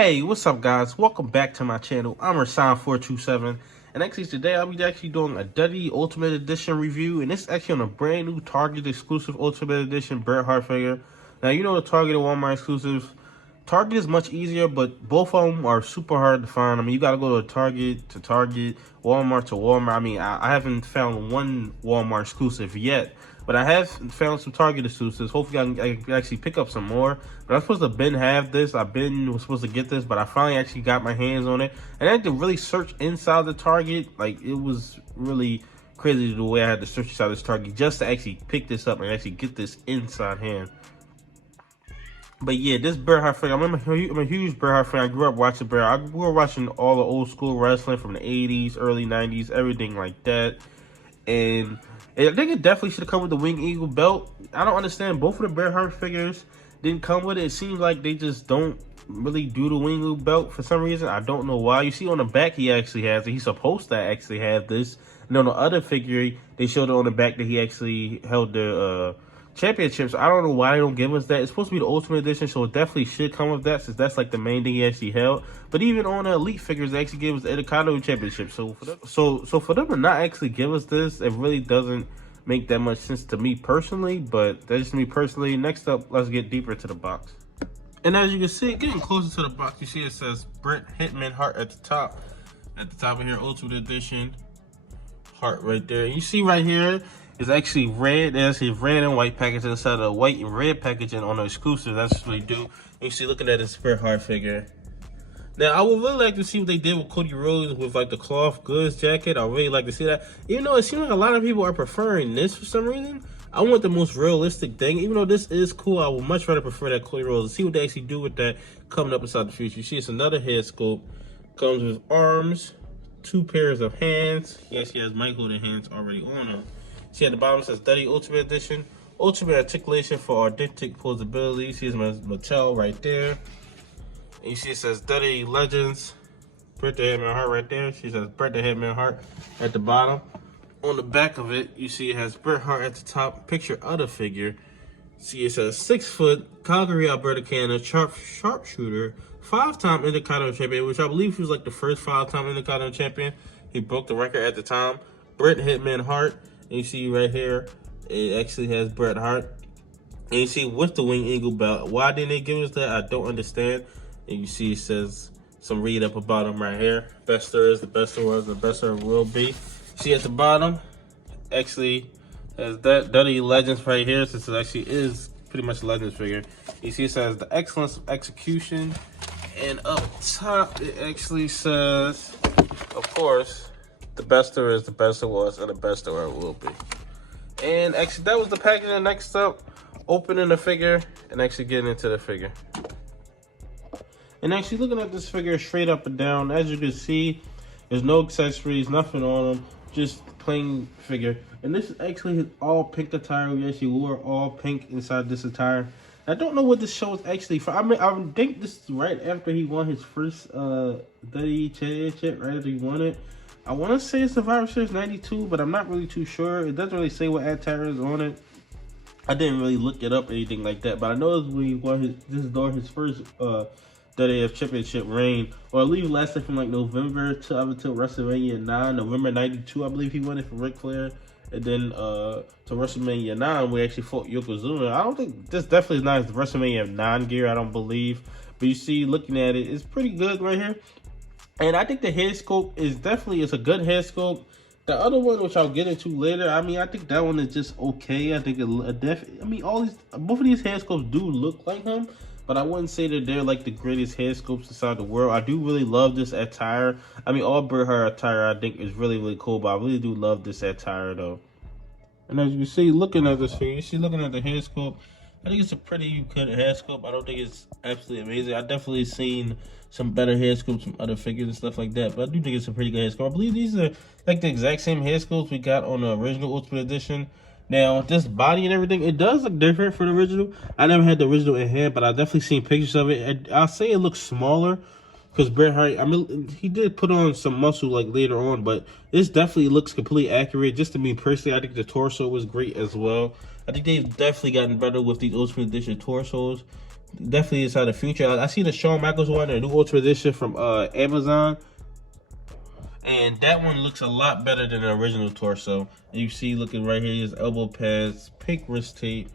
Hey, what's up guys? Welcome back to my channel. I'm Rasan427, and actually today I'll be doing a WWE Ultimate Edition review, and this is actually on a brand new Target exclusive Ultimate Edition Bret Hart figure. Now you know the Target and Walmart exclusives. Target is much easier, but both of them are super hard to find. I mean, you gotta go to Target, Walmart to Walmart. I mean, I haven't found one Walmart exclusive yet, but I have found some Target exclusives. Hopefully I can actually pick up some more. But I'm supposed to have this. Was supposed to get this, but I finally actually got my hands on it. And I had to really search inside the Target. Like, it was really crazy the way I had to search inside this Target just to actually pick this up and actually get this inside hand. But yeah, this Bret Hart figure, I'm a huge Bret Hart fan. I grew up watching Bret Hart. I grew up watching all the old school wrestling from the 80s, early 90s, everything like that. And I think it definitely should have come with the Wing Eagle belt. I don't understand. Both of the Bret Hart figures didn't come with it. It seems like they just don't really do the Wing Eagle belt for some reason. I don't know why. You see on the back he actually has it. He's supposed to actually have this. And on the other figure, they showed it on the back that he actually held the championships. I don't know why they don't give us that. It's supposed to be the Ultimate Edition, so it definitely should come with that, since that's like the main thing he actually held. But even on the Elite figures, they actually give us the Intercontinental Championship. So for them to not actually give us this, it really doesn't make that much sense to me personally. But that's just me personally. Next up, let's get deeper into the box. And as you can see, getting closer to the box, you see it says Bret Hitman Hart at the top. At the top of here, Ultimate Edition Hart right there. And you see right here, it's actually red. There's actually red and white packaging instead of the white and red packaging on the exclusive. That's what they do. And you see, looking at this Bret Hart figure. Now, I would really like to see what they did with Cody Rhodes with like the cloth goods jacket. I really like to see that. Even though it seems like a lot of people are preferring this for some reason, I want the most realistic thing. Even though this is cool, I would much rather prefer that Cody Rhodes. See what they actually do with that coming up inside the future. You see, it's another head sculpt. Comes with arms, 2 pairs of hands. Yes, he has mic holding hands already on him. See at the bottom, it says WWE Ultimate Edition, Ultimate Articulation for Artistic Posability. You see his Mattel right there. And you see it says WWE Legends, Bret the Hitman Hart right there. She says Bret the Hitman Hart at the bottom. On the back of it, you see it has Bret Hart at the top, picture of the figure. See it says 6 foot, Calgary, Alberta, Canada, sharpshooter, 5-time Intercontinental Champion, which I believe he was like the first 5-time Intercontinental Champion. He broke the record at the time. Bret Hitman Hart. And you see right here, it actually has Bret Hart. And you see with the Wing Eagle belt. Why didn't they give us that? I don't understand. And you see it says some read up about him right here. Best there is, the best there was, the best there will be. See at the bottom, actually has that WWE Legends right here, since it actually is pretty much a Legends figure. You see it says the excellence of execution. And up top, it actually says, of course, the best there is, the best there was, and the best there will be. And actually, that was the packaging. Next up, opening the figure and actually getting into the figure. And actually looking at this figure straight up and down, as you can see, there's no accessories, nothing on them, just plain figure. And this is actually his all pink attire. We actually wore all pink inside this attire. I don't know what this show is actually for. I mean, I think this is right after he won his first WWE Championship, right after he won it. I want to say it's Survivor Series 92, but I'm not really too sure. It doesn't really say what attire is on it. I didn't really look it up or anything like that, but I know when he won his first WWF Championship reign, or I believe it lasted from like November to up until WrestleMania 9, November 92, I believe he won it for Ric Flair. And then to WrestleMania 9, we actually fought Yokozuna. I don't think this definitely is not his WrestleMania 9 gear, I don't believe. But you see, looking at it, it's pretty good right here. And I think the head sculpt is a good head sculpt. The other one, which I'll get into later, I mean, I think that one is just okay. I think both of these head sculpts do look like him, but I wouldn't say that they're like the greatest head sculpts inside the world. I do really love this attire. I mean, all Bret Hart attire I think is really, really cool, but I really do love this attire though. And as you can see, looking at this figure, looking at the head sculpt, I think it's a pretty good head sculpt. I don't think it's absolutely amazing. I've definitely seen some better head sculpts from other figures and stuff like that, but I do think it's a pretty good head sculpt. I believe these are like the exact same head sculpts we got on the original Ultimate Edition. Now, this body and everything, it does look different from the original. I never had the original in hand, but I definitely seen pictures of it. I'll say it looks smaller because Bret Hart, I mean, he did put on some muscle like later on, but this definitely looks completely accurate. Just to me personally, I think the torso was great as well. I think they've definitely gotten better with these Ultimate Edition torsos. Definitely inside the future. I see the Shawn Michaels one, a new Ultimate Edition from Amazon. And that one looks a lot better than the original torso. And you see, looking right here, his elbow pads, pink wrist tape.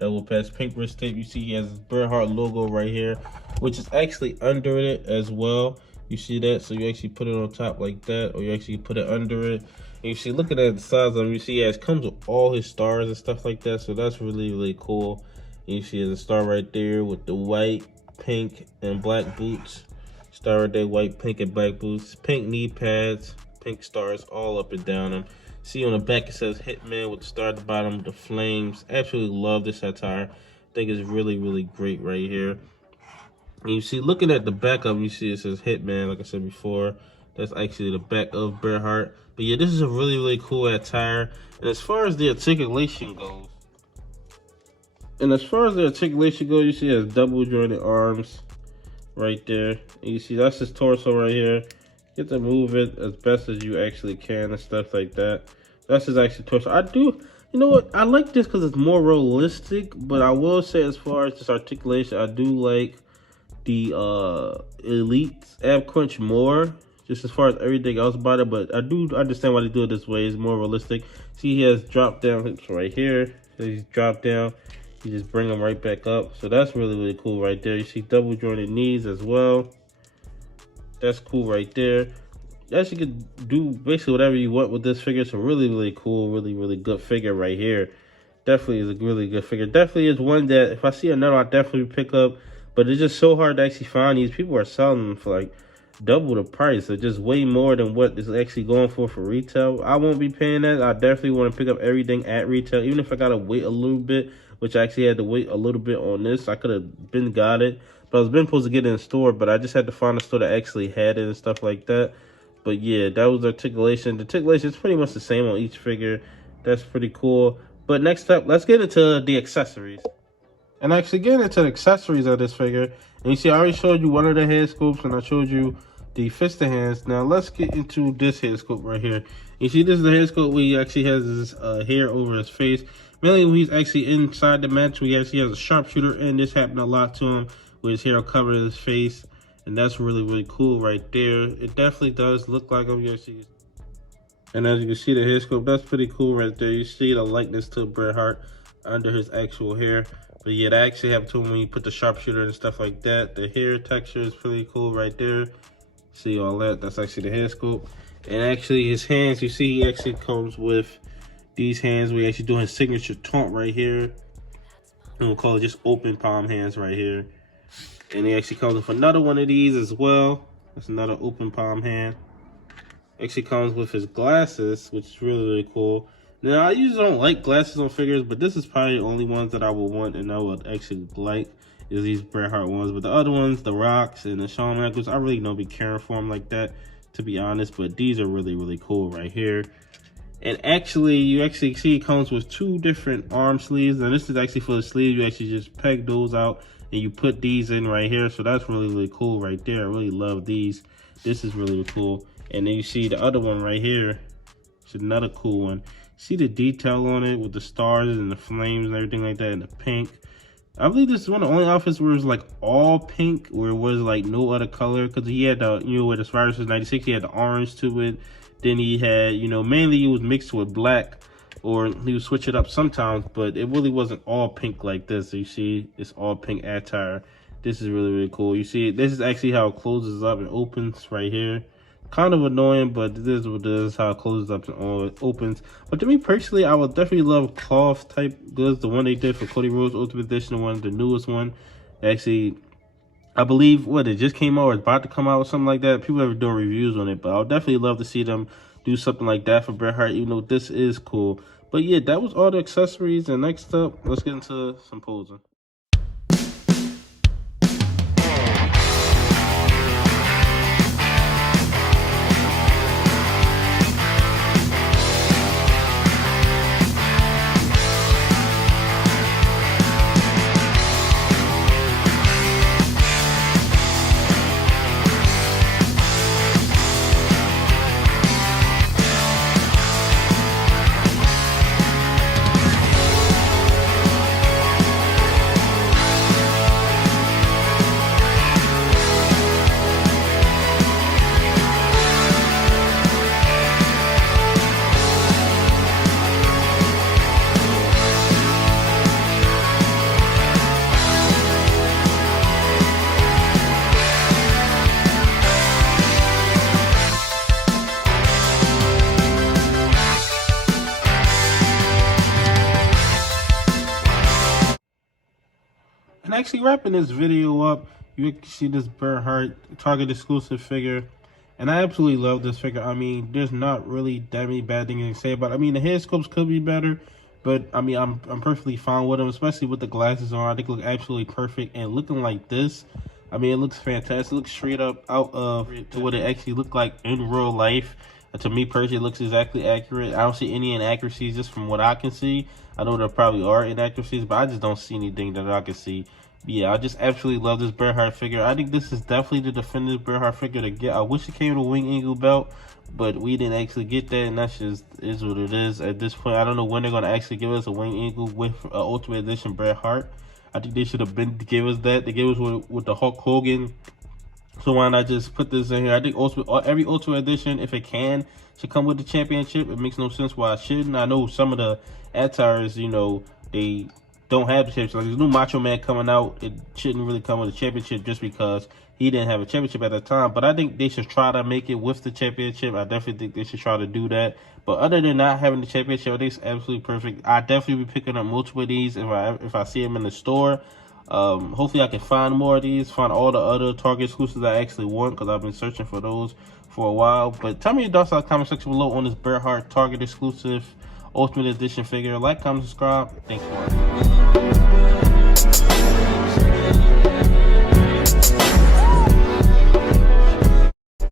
Elbow pads, pink wrist tape. You see he has his Bret Hart logo right here, which is actually under it as well. You see that? So you actually put it on top like that, or you actually put it under it. And you see, looking at the size of him, you see it comes with all his stars and stuff like that. So that's really, really cool. And you see there's a star right there with the white, pink, and black boots. Star right there, white, pink, and black boots. Pink knee pads, pink stars all up and down them. See on the back it says Hitman with the star at the bottom, the flames. Absolutely love this attire. I think it's really, really great right here. And you see, looking at the back of him, you see it says Hitman, like I said before. That's actually the back of Bret Hart. But yeah, this is a really, really cool attire. And as far as the articulation goes, you see it has double jointed arms right there. And you see that's his torso right here. Get to move it as best as you actually can and stuff like that. That's his actual torso. I do, you know what? I like this because it's more realistic. But I will say, as far as this articulation, I do like the Elites ab crunch more, just as far as everything else about it. But I do understand why they do it this way. It's more realistic. See, he has drop down hips right here. So he's drop down. You just bring them right back up. So that's really, really cool right there. You see double jointed knees as well. That's cool right there. You actually could do basically whatever you want with this figure. It's a really, really cool, really, really good figure right here. Definitely is a really good figure. Definitely is one that if I see another, I'll definitely pick up. But it's just so hard to actually find these. People are selling them for like double the price. They're just way more than what is actually going for retail. I won't be paying that. I definitely want to pick up everything at retail, even if I gotta wait a little bit, which I actually had to wait a little bit on this. I could have been got it, but I was been supposed to get it in store, but I just had to find a store that actually had it and stuff like that. But yeah, that was articulation. The articulation is pretty much the same on each figure. That's pretty cool. But next up, let's get into the accessories. And actually getting into the accessories of this figure. And you see, I already showed you one of the head scopes, and I showed you the fisted hands. Now let's get into this head scope right here. You see, this is the head scope where he actually has his hair over his face. Mainly when he's actually inside the match, where he actually has a sharpshooter, and this happened a lot to him, with his hair covering his face. And that's really, really cool right there. It definitely does look like him. And as you can see, the head scope, that's pretty cool right there. You see the likeness to Bret Hart under his actual hair. But yeah, that actually happened to him when you put the sharpshooter and stuff like that. The hair texture is pretty cool right there. See all that? That's actually the head scope. And actually his hands, you see he actually comes with these hands where he actually doing his signature taunt right here. And we'll call it just open palm hands right here. And he actually comes with another one of these as well. That's another open palm hand. Actually comes with his glasses, which is really, really cool. Now, I usually don't like glasses on figures, but this is probably the only ones that I would want and I would actually like is these Bret Hart ones. But the other ones, the Rocks and the Shawn Michaels, I really don't be caring for them like that, to be honest. But these are really, really cool right here. And actually, you actually see it comes with two different arm sleeves. And this is actually for the sleeves. You actually just peg those out and you put these in right here. So that's really, really cool right there. I really love these. This is really, really cool. And then you see the other one right here. It's another cool one. See the detail on it with the stars and the flames and everything like that, and the pink. I believe this is one of the only outfits where it was like all pink, where it was like no other color. Because he had the, you know, with the Survivor Series 96, he had the orange to it. Then he had, you know, mainly it was mixed with black, or he would switch it up sometimes, but it really wasn't all pink like this. So you see, it's all pink attire. This is really, really cool. You see, this is actually how it closes up and opens right here. Kind of annoying, but this is how it closes up and opens. But to me personally, I would definitely love cloth type goods. The one they did for Cody Rhodes Ultimate Edition, the newest one. Actually, I believe it just came out or it's about to come out or something like that. People are doing reviews on it, but I would definitely love to see them do something like that for Bret Hart, even though this is cool. But yeah, that was all the accessories. And next up, let's get into some posing. And actually wrapping this video up, you can see this Bret Hart Target exclusive figure. And I absolutely love this figure. I mean, there's not really that many bad things to say about it. I mean, the head sculpts could be better, but I mean, I'm perfectly fine with them, especially with the glasses on. I think they look absolutely perfect. And looking like this, I mean, it looks fantastic. It looks straight up out of to what it actually looked like in real life. To me personally, it looks exactly accurate. I don't see any inaccuracies just from what I can see. I know there probably are inaccuracies, but I just don't see anything that I can see. Yeah, I just absolutely love this Bret Hart figure. I think this is definitely the definitive Bret Hart figure to get. I wish it came with a wing eagle belt, but we didn't actually get that, and that's just is what it is at this point. I don't know when they're going to actually give us a wing eagle with Ultimate Edition Bret Hart. I think they should have been to give us that. They gave us with the Hulk Hogan. So why not just put this in here? I think every Ultimate Edition, if it can, should come with the championship. It makes no sense why it shouldn't. I know some of the attires, you know, they don't have the championship. Like there's a new Macho Man coming out. It shouldn't really come with a championship just because he didn't have a championship at the time. But I think they should try to make it with the championship. I definitely think they should try to do that. But other than not having the championship, I think it's absolutely perfect. I definitely be picking up multiple of these if I see them in the store. Hopefully I can find more of these, find all the other Target exclusives I actually want, because I've been searching for those for a while. But tell me your thoughts in the comment section below on this Bret Hart Target exclusive Ultimate Edition figure. Like, comment, subscribe. Thanks for watching.